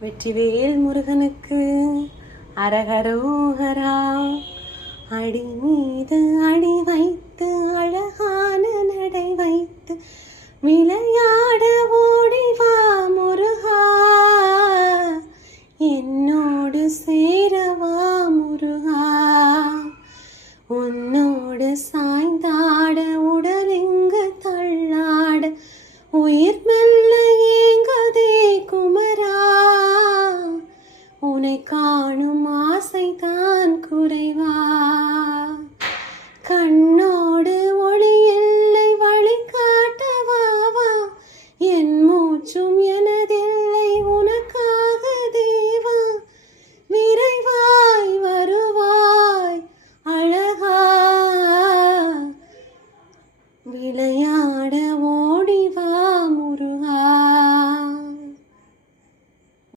வெற்றிவேல் முருகனுக்கு அரகரோகரா. அடி மீது அடி வைத்து அழகான நடை வைத்து விளையாட ஓடிவா முருகா, என்னோடு சேரவா முருகா. உன்னோடு சாய்ந்தாட உடலெங்கு தள்ளாட உயிர் மெல்ல ஏங்கதே குமரா. உன்னை காணும் ஆசைதான் குறைவா.